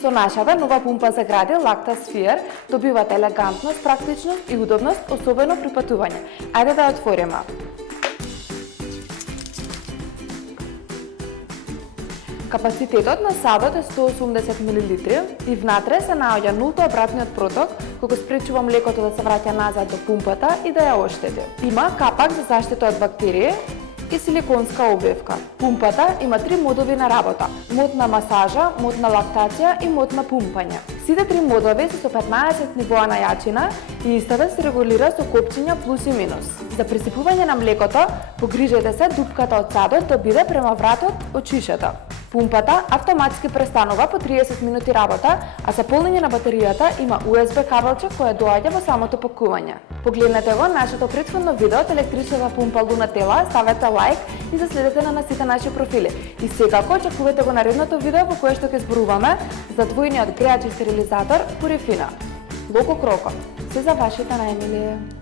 Со нашава нова пумпа за гради Lacta Sphere добивате елегантност, практичност и удобност, особено при патување. Ајде да ја отвориме. Капацитетот на садот е 180 мл и внатре се наоѓа нулто обратниот проток, кој го спречува млекото да се враќа назад до пумпата и да ја оштети. Има капак за заштита од бактерии и силиконска обвивка. Пумпата има 3 модови на работа: мод на масажа, мод на лактација и мод на пумпање. Сите 3 модови се со 15 нивоа на јачина и истата се регулира со копчиња плюс и минус. За пресипување на млекото, погрижете се дупката од садот да биде према вратот од шишата. Пумпата автоматски престанува по 30 минути работа, а за полнење на батеријата има USB кабелче кое доаѓа во самото пакување. Погледнете го нашето претходно видео од електричната пумпа Lunatella, ставете лайк и заследете на сите наши профили. И секако очекувате го наредното видео во кое што ќе зборуваме за двојниот греач и стерилизатор Purifina. Локо Кроко, се за вашите најмилие!